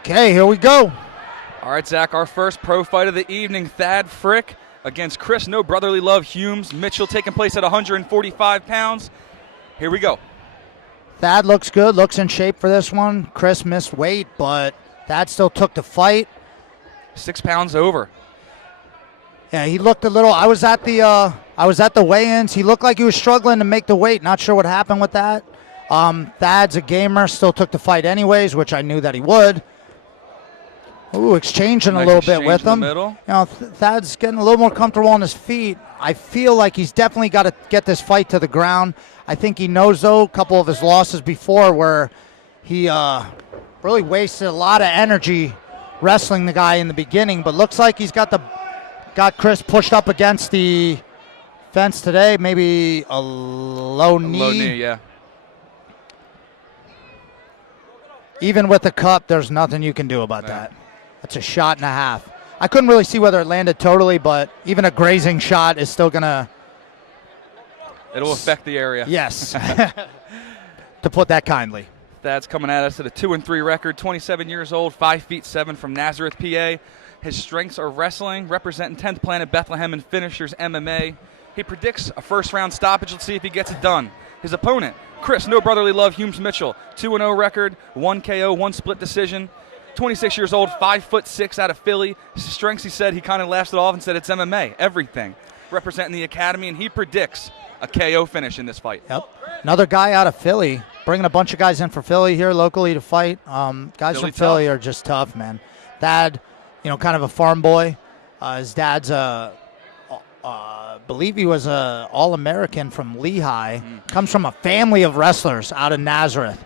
Okay, here we go. All right, Zach, our first pro fight of the evening, Thad Frick against Chris No Brotherly Love Humes Mitchell, taking place at 145 pounds. Here we go. Thad looks good, looks in shape for this one. Chris missed weight, but Thad still took the fight. 6 pounds over. Yeah, he looked a little. I was at the weigh-ins. He looked like he was struggling to make the weight. Not sure what happened with that. Thad's a gamer, still took the fight anyways, which I knew that he would. Ooh, exchanging nice a little bit with him. Middle. You know, Thad's getting a little more comfortable on his feet. I feel like he's definitely got to get this fight to the ground. I think he knows, though, a couple of his losses before where he really wasted a lot of energy wrestling the guy in the beginning, but looks like he's got Chris pushed up against the fence today. Maybe a low knee. Low knee, yeah. Even with the cup, there's nothing you can do about that. That's a shot and a half. I couldn't really see whether it landed totally, but even a grazing shot is still going to... It'll affect the area. Yes. To put that kindly. Thad's coming at us at a 2-3 record, 27 years old, 5'7" from Nazareth, PA. His strengths are wrestling, representing 10th Planet Bethlehem, and finishers MMA. He predicts a first-round stoppage. Let's see if he gets it done. His opponent, Chris No Brotherly Love Humes Mitchell, 2-0 record, 1 KO, 1 split decision. 26 years old, 5'6" out of Philly. His strengths, he said, he kind of laughed it off and said it's MMA, everything. Representing the academy, and he predicts a KO finish in this fight. Yep. Another guy out of Philly, bringing a bunch of guys in for Philly here locally to fight. Guys from Philly are just tough, man. Thad, kind of a farm boy. His dad's believe he was a All-American from Lehigh. Comes from a family of wrestlers out of Nazareth.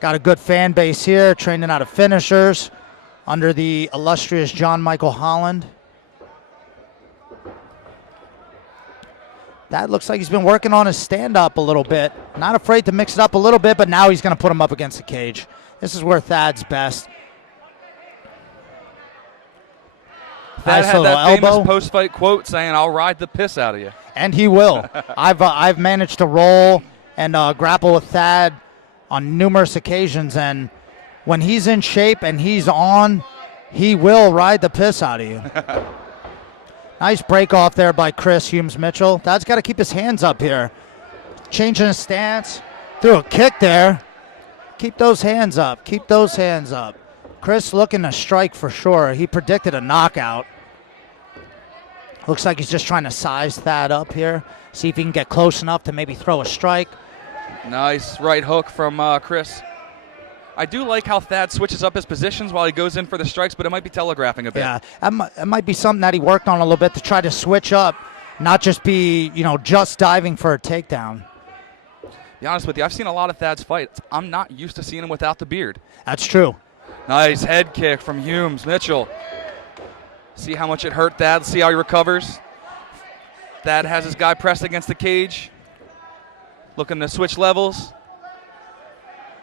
Got a good fan base here, training out of finishers under the illustrious John Michael Holland. That looks like he's been working on his stand-up a little bit. Not afraid to mix it up a little bit, but now he's going to put him up against the cage. This is where Thad's best. Thad had that famous post-fight quote saying, "I'll ride the piss out of you." And he will. I've managed to roll and grapple with Thad on numerous occasions, and when he's in shape and he's on, he will ride the piss out of you. Nice break off there by Chris Humes Mitchell. Thad's got to keep his hands up here. Changing his stance. Threw a kick there. Keep those hands up. Keep those hands up. Chris looking to strike for sure. He predicted a knockout. Looks like he's just trying to size Thad up here. See if he can get close enough to maybe throw a strike. Nice right hook from Chris. I do like how Thad switches up his positions while he goes in for the strikes, but it might be telegraphing a bit. Yeah, it might be something that he worked on a little bit to try to switch up, not just be, just diving for a takedown. Be honest with you, I've seen a lot of Thad's fights. I'm not used to seeing him without the beard. That's true. Nice head kick from Humes Mitchell. See how much it hurt Thad. See how he recovers. Thad has his guy pressed against the cage. Looking to switch levels.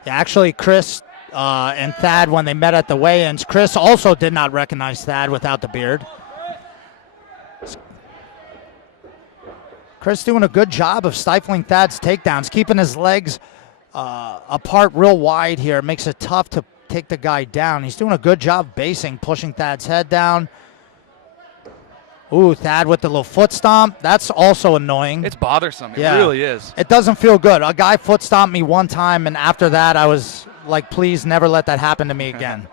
Yeah, actually, Chris and Thad, when they met at the weigh-ins, Chris also did not recognize Thad without the beard. Chris doing a good job of stifling Thad's takedowns, keeping his legs apart real wide here. Makes it tough to take the guy down. He's doing a good job basing, pushing Thad's head down. Ooh, Thad with the little foot stomp. That's also annoying. It's bothersome. It Yeah. really is. It doesn't feel good. A guy foot stomped me one time, and after that, I was like, please never let that happen to me again.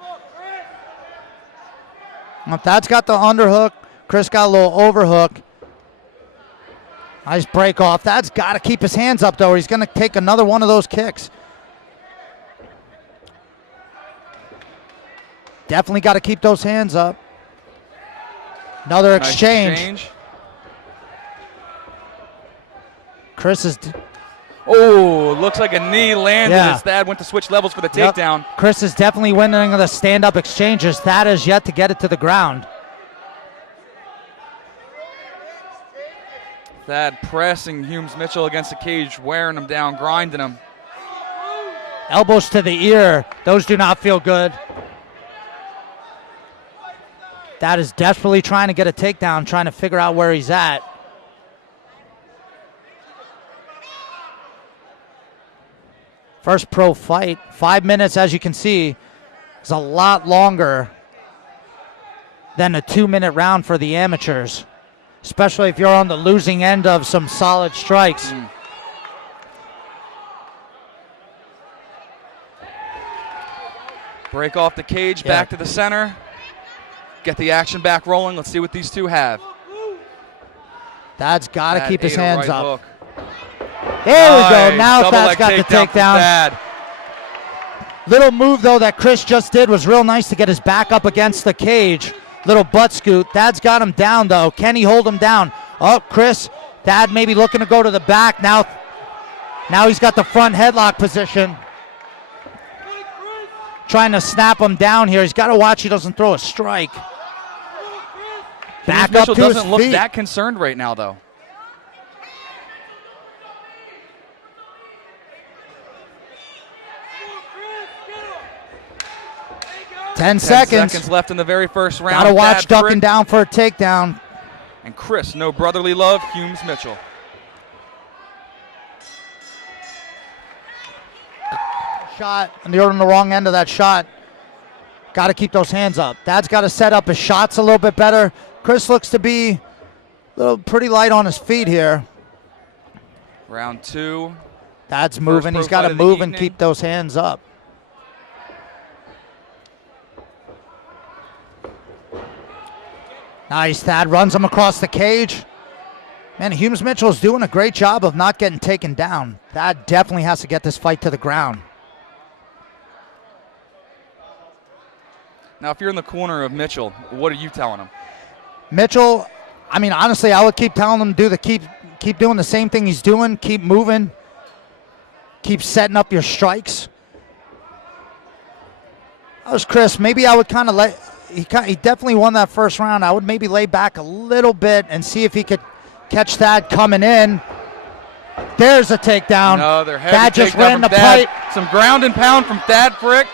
Thad's got the underhook. Chris got a little overhook. Nice break off. Thad's got to keep his hands up, though, or he's going to take another one of those kicks. Definitely got to keep those hands up. Another exchange. Nice exchange. Chris is... Oh, looks like a knee landed Yeah. as Thad went to switch levels for the takedown. Yep. Chris is definitely winning the stand-up exchanges. Thad has yet to get it to the ground. Thad pressing Humes Mitchell against the cage, wearing him down, grinding him. Elbows to the ear. Those do not feel good. Thad is desperately trying to get a takedown, trying to figure out where he's at. First pro fight. 5 minutes, as you can see, is a lot longer than a 2-minute round for the amateurs, especially if you're on the losing end of some solid strikes. Break off the cage, back to the center. Get the action back rolling. Let's see what these two have. Thad's got to keep his hands right up. Hook. There we go. Nice. Now Double Thad's leg got the takedown. Thad. Little move, though, that Chris just did was real nice to get his back up against the cage. Little butt scoot. Thad's got him down, though. Can he hold him down? Oh, Chris. Thad maybe looking to go to the back. Now he's got the front headlock position. Trying to snap him down here. He's got to watch he doesn't throw a strike. Back up to his feet. Doesn't look that concerned right now, though. Ten seconds left in the very first round. Gotta watch ducking down for a takedown. And Chris, no brotherly love, Humes Mitchell. Shot, and you're on the wrong end of that shot. Got to keep those hands up. Dad's got to set up his shots a little bit better. Chris looks to be a little pretty light on his feet here. Round 2. Dad's moving. He's got to move and keep those hands up. Nice. Thad runs him across the cage. Man, Humes Mitchell is doing a great job of not getting taken down. Thad definitely has to get this fight to the ground. Now, if you're in the corner of Mitchell, what are you telling him? Mitchell, I mean, honestly, I would keep telling him to keep doing the same thing he's doing. Keep moving. Keep setting up your strikes. That was Chris. Maybe I would kind of let. He definitely won that first round. I would maybe lay back a little bit and see if he could catch Thad coming in. There's a takedown. No, they're heavy. Thad just ran the pipe. Some ground and pound from Thad Frick.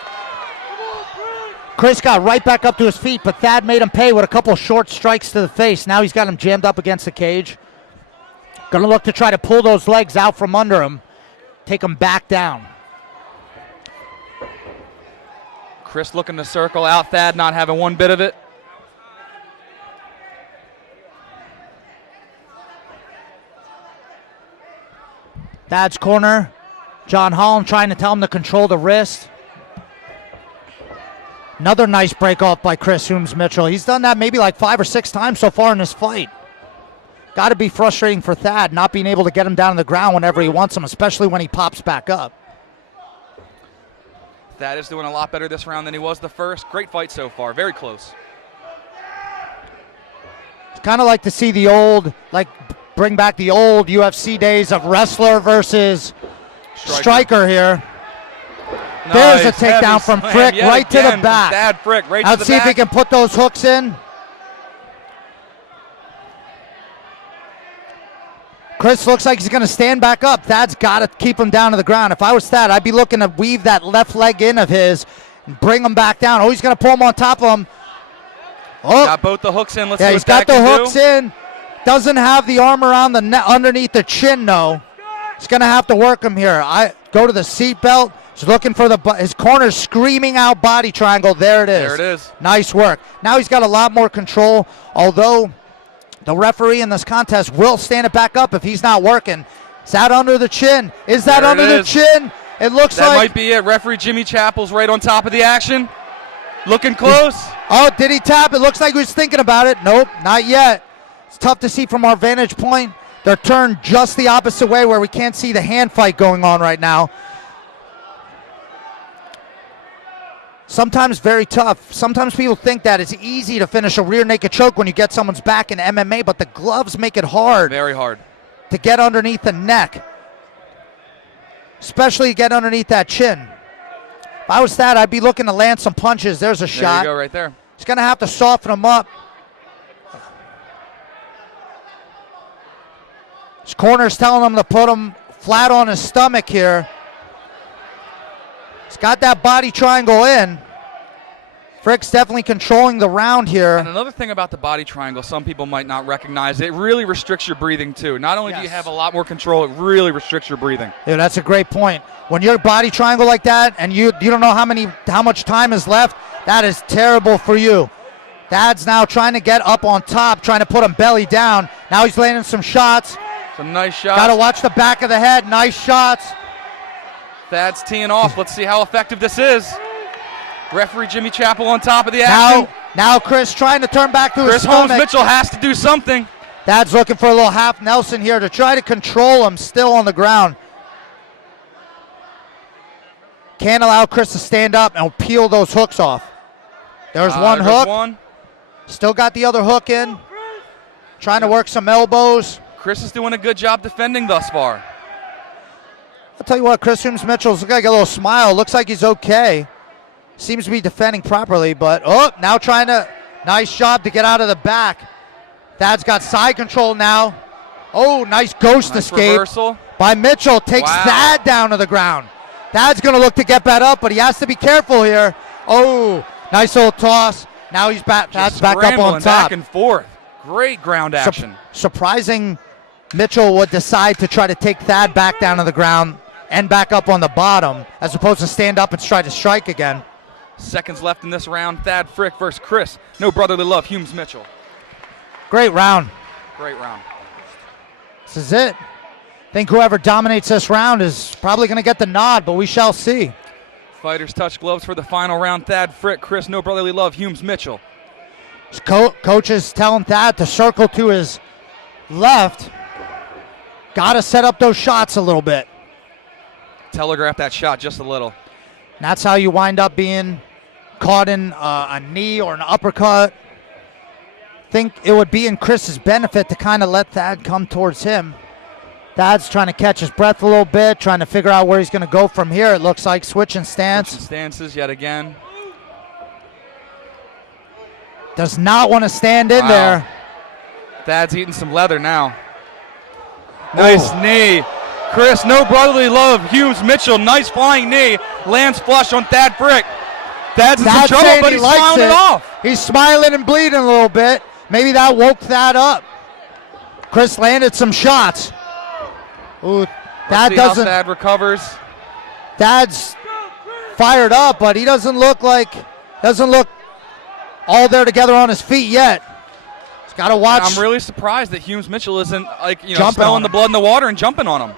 Chris got right back up to his feet, but Thad made him pay with a couple short strikes to the face. Now he's got him jammed up against the cage. Gonna look to try to pull those legs out from under him, take him back down. Chris looking to circle out. Thad not having one bit of it. Thad's corner. John Holland trying to tell him to control the wrist. Another nice break off by Chris Humes Mitchell. He's done that maybe like 5 or 6 times so far in this fight. Got to be frustrating for Thad not being able to get him down on the ground whenever he wants him, especially when he pops back up. Thad is doing a lot better this round than he was the first. Great fight so far. Very close. It's kind of like to see the old, bring back the old UFC days of wrestler versus striker here. Nice. There's a takedown from Frick right to the back. Thad Frick right to the back. Let's see if he can put those hooks in. Chris looks like he's going to stand back up. Thad's got to keep him down to the ground. If I was Thad, I'd be looking to weave that left leg in of his and bring him back down. Oh, he's going to pull him on top of him. Oh, got both the hooks in. Let's see yeah, what he's got Thad the can hooks do. in. Doesn't have the arm around the net underneath the chin, though. He's going to have to work him here. Go to the seatbelt. He's looking for his corner's screaming out body triangle. There it is. There it is. Nice work. Now he's got a lot more control, although the referee in this contest will stand it back up if he's not working. Is that under the chin? Is that There under it the is. chin? It looks That like. might be it. Referee Jimmy Chappell's right on top of the action. Looking close. Oh, did he tap? It looks like he was thinking about it. Nope, not yet. It's tough to see from our vantage point. They're turned just the opposite way where we can't see the hand fight going on right now. Sometimes very tough. Sometimes people think that it's easy to finish a rear naked choke when you get someone's back in MMA, but the gloves make it hard. Very hard. To get underneath the neck. Especially get underneath that chin. If I was that, I'd be looking to land some punches. There's a shot. There you go, right there. He's going to have to soften him up. His corner's telling him to put him flat on his stomach here. He's got that body triangle in. Frick's definitely controlling the round here. And another thing about the body triangle, some people might not recognize, it really restricts your breathing too. Not only do you have a lot more control, it really restricts your breathing. Yeah, that's a great point. When you're body triangle like that and you don't know how much time is left, that is terrible for you. Thad's now trying to get up on top, trying to put him belly down. Now he's landing some shots. Some nice shots. Got to watch the back of the head. Nice shots. Thad's teeing off. Let's see how effective this is. Referee Jimmy Chappell on top of the action. Now Chris trying to turn back to his Chris stomach. Holmes Mitchell has to do something. Thad's looking for a little half Nelson here to try to control him still on the ground. Can't allow Chris to stand up and peel those hooks off. There's one hook. One. Still got the other hook in. Trying to work some elbows. Chris is doing a good job defending thus far. I'll tell you what, Chris Holmes Mitchell's got a little smile. Looks like he's okay. Seems to be defending properly, but now trying to, nice job to get out of the back. Thad's got side control now. Oh, nice ghost escape reversal by Mitchell. Takes Thad down to the ground. Thad's going to look to get back up, but he has to be careful here. Oh, nice little toss. Now he's back. Thad's back up on top. Back and forth. Great ground action. Surprising Mitchell would decide to try to take Thad back down to the ground and back up on the bottom as opposed to stand up and try to strike again. Seconds left in this round. Thad Frick versus Chris. No brotherly love. Humes Mitchell. Great round. Great round. This is it. I think whoever dominates this round is probably going to get the nod, but we shall see. Fighters touch gloves for the final round. Thad Frick, Chris, no brotherly love. Humes Mitchell. Coach is telling Thad to circle to his left. Got to set up those shots a little bit. Telegraph that shot just a little. And that's how you wind up being caught in a knee or an uppercut. Think it would be in Chris's benefit to kind of let Thad come towards him. Thad's trying to catch his breath a little bit, trying to figure out where he's going to go from here. It looks like switching stance. Switching stances yet again. Does not want to stand in there. Thad's eating some leather now. Nice knee. Chris, no brotherly love. Humes Mitchell, nice flying knee. Lands flush on Thad Frick. Thad's in some trouble, but he's smiling it off. He's smiling and bleeding a little bit. Maybe that woke Thad up. Chris landed some shots. Ooh, Thad doesn't. Thad recovers. Thad's fired up, but he doesn't look all there together on his feet yet. He's got to watch. I'm really surprised that Humes Mitchell isn't smelling the blood in the water and jumping on him.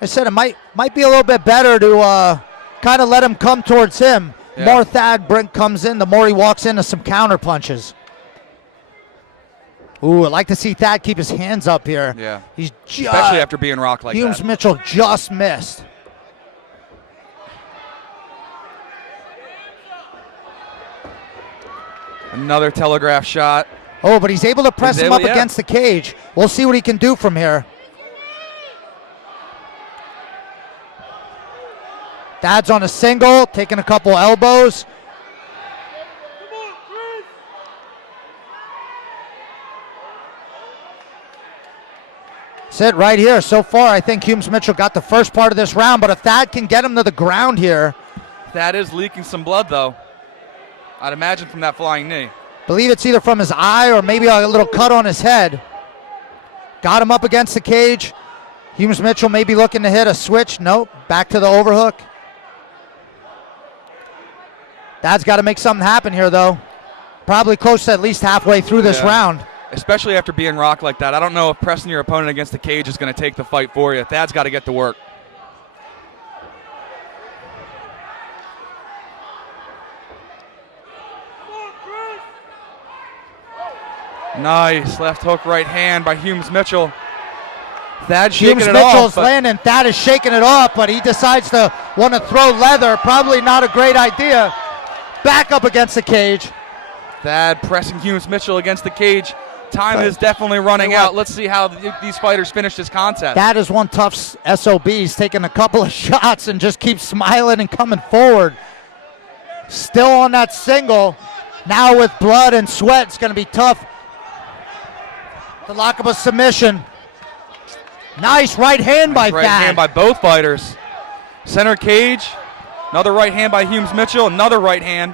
I said it might be a little bit better to kind of let him come towards him. The more Thad Brink comes in, the more he walks into some counter punches. Ooh, I'd like to see Thad keep his hands up here. Yeah. He's especially after being rocked like Humes that. Mitchell just missed. Another telegraph shot. Oh, but he's able to press him up against the cage. We'll see what he can do from here. Thad's on a single, taking a couple elbows. That's it right here. So far, I think Humes Mitchell got the first part of this round, but if Thad can get him to the ground here. Thad is leaking some blood, though. I'd imagine from that flying knee. Believe it's either from his eye or maybe a little cut on his head. Got him up against the cage. Humes Mitchell may be looking to hit a switch. Nope, back to the overhook. Thad's got to make something happen here, though. Probably close to at least halfway through this round. Especially after being rocked like that. I don't know if pressing your opponent against the cage is going to take the fight for you. Thad's got to get to work. Nice left hook, right hand by Humes Mitchell. Thad shaking it off. Humes Mitchell's landing. Thad is shaking it off, but he decides to want to throw leather. Probably not a great idea. Back up against the cage. Thad pressing Humes Mitchell against the cage. Time is definitely running out. Let's see how these fighters finish this contest. That is one tough SOB. He's taking a couple of shots and just keeps smiling and coming forward. Still on that single. Now with blood and sweat, it's going to be tough to lock up a submission. Nice right hand by Thad. Right hand by both fighters. Center cage. Another right hand by Humes Mitchell. Another right hand.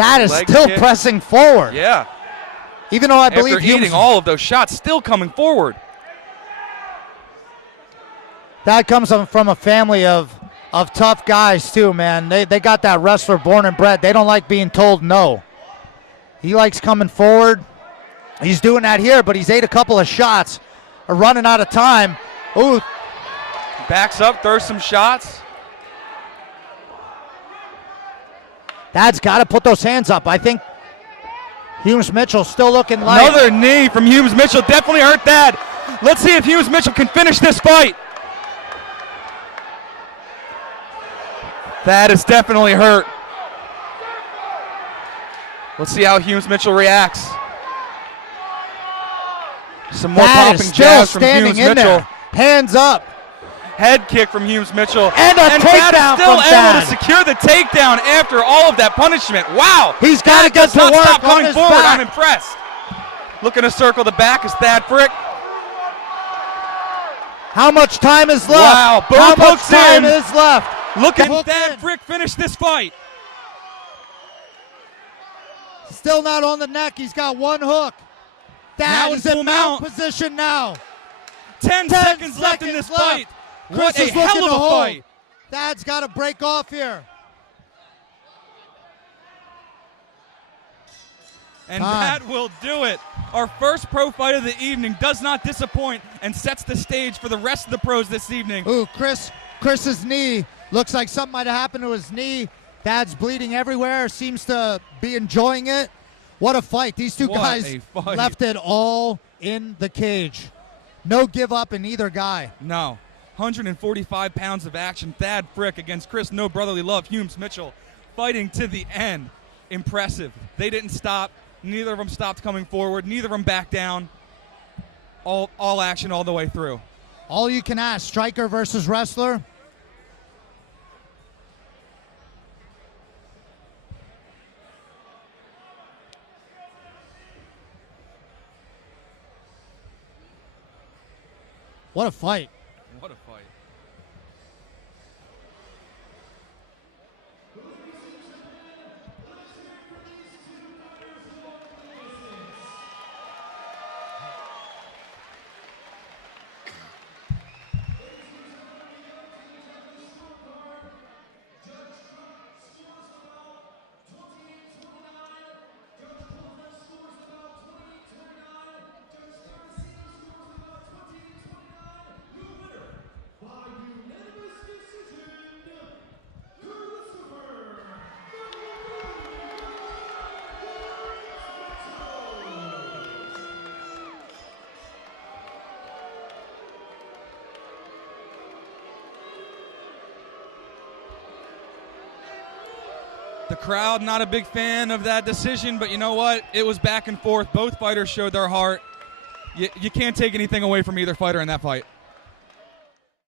That is Leg still kick. pressing forward. Yeah. Even though I believe After eating all of those shots, still coming forward. That comes from a family of tough guys too, man. They got that wrestler born and bred. They don't like being told no. He likes coming forward. He's doing that here, but he's ate a couple of shots. Are running out of time. Ooh. Backs up, throws some shots. Dad's got to put those hands up. I think Humes Mitchell still looking light. Another knee from Humes Mitchell. Definitely hurt Thad. Let's see if Humes Mitchell can finish this fight. Thad is definitely hurt. Let's see how Humes Mitchell reacts. Some more Thad is popping still jabs from standing Humes in Mitchell. there. Hands up. Head kick from Humes Mitchell. And a takedown Thad is still from able Thad. to secure the takedown after all of that punishment. Wow. He's got to Thad get does to not work stop on coming his forward. back. I'm impressed. Looking to circle the back is Thad Frick. How much time is left? Wow, boom How much hooks time in. is left? Look at Hook Thad in. Frick finish this fight. Still not on the neck. He's got one hook. Now Thad it's is in full mount mount. position now. 10 seconds left in this seconds left. fight. What Chris a is looking hell of to a hold. fight. Thad's got to break off here. And Time. that will do it. Our first pro fight of the evening does not disappoint and sets the stage for the rest of the pros this evening. Ooh, Chris's knee. Looks like something might have happened to his knee. Thad's bleeding everywhere. Seems to be enjoying it. What a fight. These two What guys a fight. left it all in the cage. No give up in either guy. No. 145 pounds of action. Thad Frick against Chris No Brotherly Love. Humes Mitchell fighting to the end. Impressive. They didn't stop. Neither of them stopped coming forward. Neither of them backed down. All action all the way through. All you can ask, striker versus wrestler. What a fight. What a fight. The crowd not a big fan of that decision, but you know what? It was back and forth. Both fighters showed their heart. You can't take anything away from either fighter in that fight.